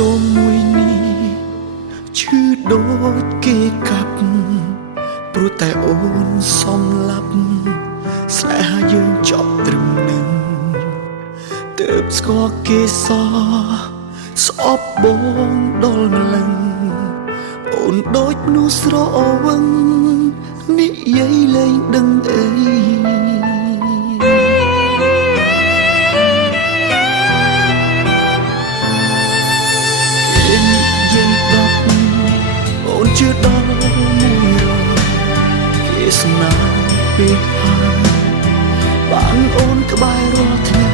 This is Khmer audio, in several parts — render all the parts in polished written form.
ដូងមួយនេះឈឺដូចគេកាប់ព្រោះតែអូនសំឡាប់ស្នេហាយើងចប់ត្រឹមនឹងទើបស្គាល់គេសស្អប់បងដល់ម្លឹងអូនដូចមនុស្សស្រវឹងនិយាយលែងដឹងអីអូនជឿដល់មួយរយគេស្នាពេកហើយបានអូនក្បែររាល់ថ្ងៃ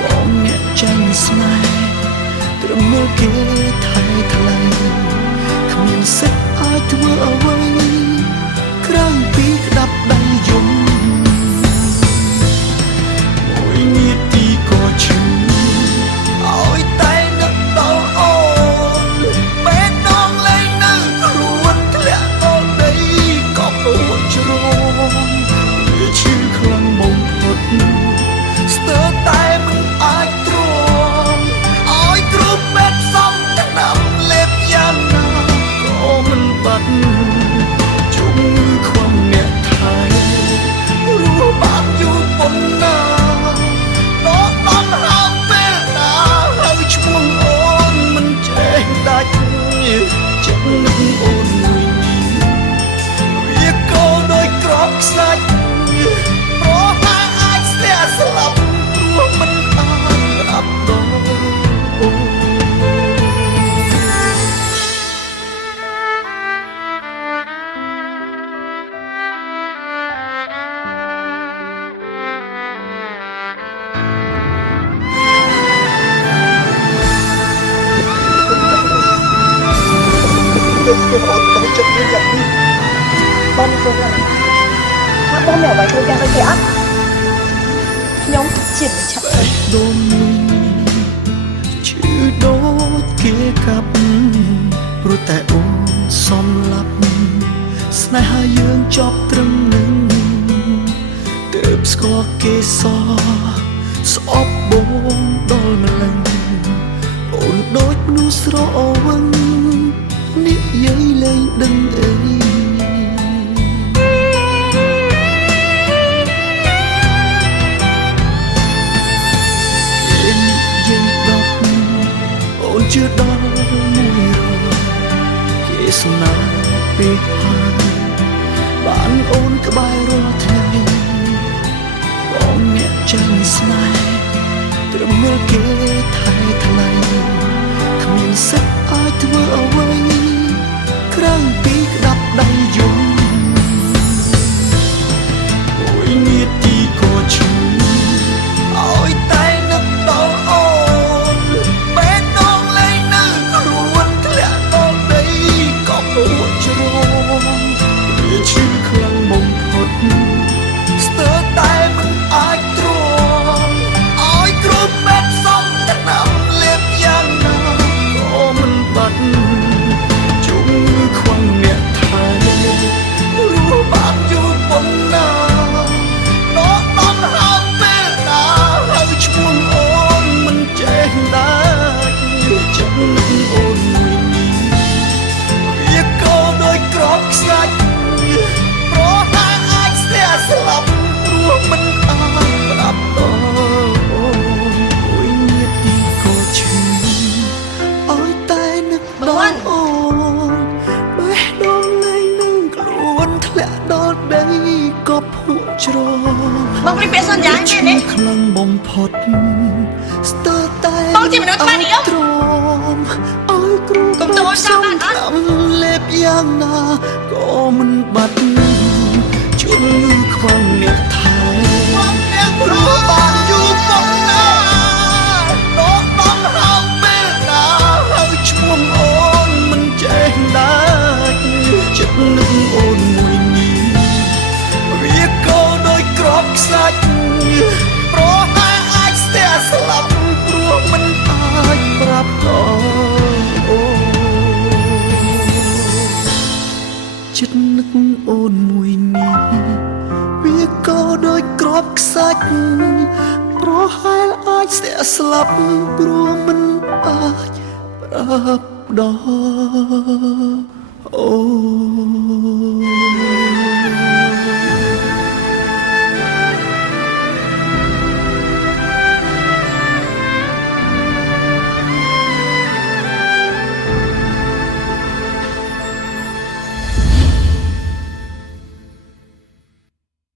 បងអ្នកចាញ់ស្នេហ៍ត្រឹមមើលគេថៃថ្លៃគ្មានសិទ្ធអាចធ្វើអ្វីក្រៅពីក្តាប់ដៃយំមួយនាទីក៏ឈឺឲ្យតែនឹកដល់អូនពេលដងលែងនៅខ្លួនធ្លាក់ដល់ដីក៏ពួនជ្រងវាឈឺខ្លាំងបំផុតស្ទើរតែមិនអាចទ្រាំឲ្យគ្រូពេទ្យសំថ្នាំលេបយ៉ាងណាក៏មិនបាត់ជុំខ្វះអ្នកថែរស់បានយូរប៉ុណ្ណាដល់ដំហើមពេលណាហើយឈ្មោះអូនមិនចេះដាច់ចិត្តនឹកអូនមួយនេះវាក៏ដូចក្របខ្សាច់ប្រហែលអាចស្ទះស្លាប់ព្រោះមិនអាចប្រាប់ដល់អូនអូនต้องចិត្តមានយ៉ាងនេះបងមិនចូលណាថាបងមានអ្វីត្រូវយ៉ាងដូចគេអត់ខ្ញុំជាមិនឆាប់ទៅដូងមួយឈឺដូចគេកាប់ព្រោះតែអូនសំឡាប់ស្នេហាយើងចប់ត្រឹមនឹងទើបស្គាល់គេសស្អប់បងដល់ម្លឹងអូនដូចមនុស្សស្រវឹងនិយាយលែងដឹងអីគេនិយាយដល់អូនជឿដល់មួយរយគេស្នាពេកហើយបានអូនក្បែររាល់ថ្ងៃបងអ្នកចាញ់ស្នេហ៍ត្រឹមមើលគេថៃថ្លៃគ្មានសិទ្ធអាចធ្វើអ្វីក្រៅពីក្តាប់ដៃយំមួយនាទីក៏ឈឺឲ្យតែនឹកដល់អូនពេលដងលែងនៅខ្លួនធ្លាក់ដល់ដីក៏ពួនជ្រងវាឈឺខ្លាំងបំផុតស្ទើរតែមិនអាចទ្រាំឲ្យគ្រូពេទ្យសំថ្នាំលេបយ៉ាងណាក៏មិនបាត់ជុំខ្វះអ្នកថែរស់បានយូរប៉ុណ្ណាដល់ដំហើមពេលណាហើយឈ្មោះអូនមិនចេះដាច់ចិត្តនឹកអូនមួយនេះវាក៏ដូចក្របខ្សាច់ប្រហែលអាចស្ទះស្លាប់ព្រោះមិនអាចប្រាប់ដល់អូនមួយនាទីក៏ឈឺឲ្យតែនឹកដល់អូនបេះដូងលែងនឹងខ្លួនធ្លាក់ដល់ដីក៏ភក់ជ្រងបងព្រីពាក្យសន្យាមែនទេខ្លាំងបំផុតស្ទើរតែបងជាមនុស្សច្បាស់នេះទ្រាំឲ្យគ្រូកុំទៅចាំបានអត់លេបយ៉ាងណាក៏មិនបាត់ជុំខ្វះអ្នកថែបងអ្នកព្រោះបានយូរប៉ុណ្ណាដល់ដំហើមពេលណាហើយឈ្មោះអូនមិនចេះដាច់ចិត្តនឹកអូនមួយនេះវាក៏ដូចក្របខ្សាច់ប្រហែលអាចស្ទះស្លាប់ព្រោះមិនអាចប្រាប់ដល់អូនចិត្តនឹកអូនមួយនេះវាក៏ដូចក្របខ្សាច់ប្រហែលអាចស្ទះស្លាប់ព្រោះមិនអាច ប្រាប់ដល់អូន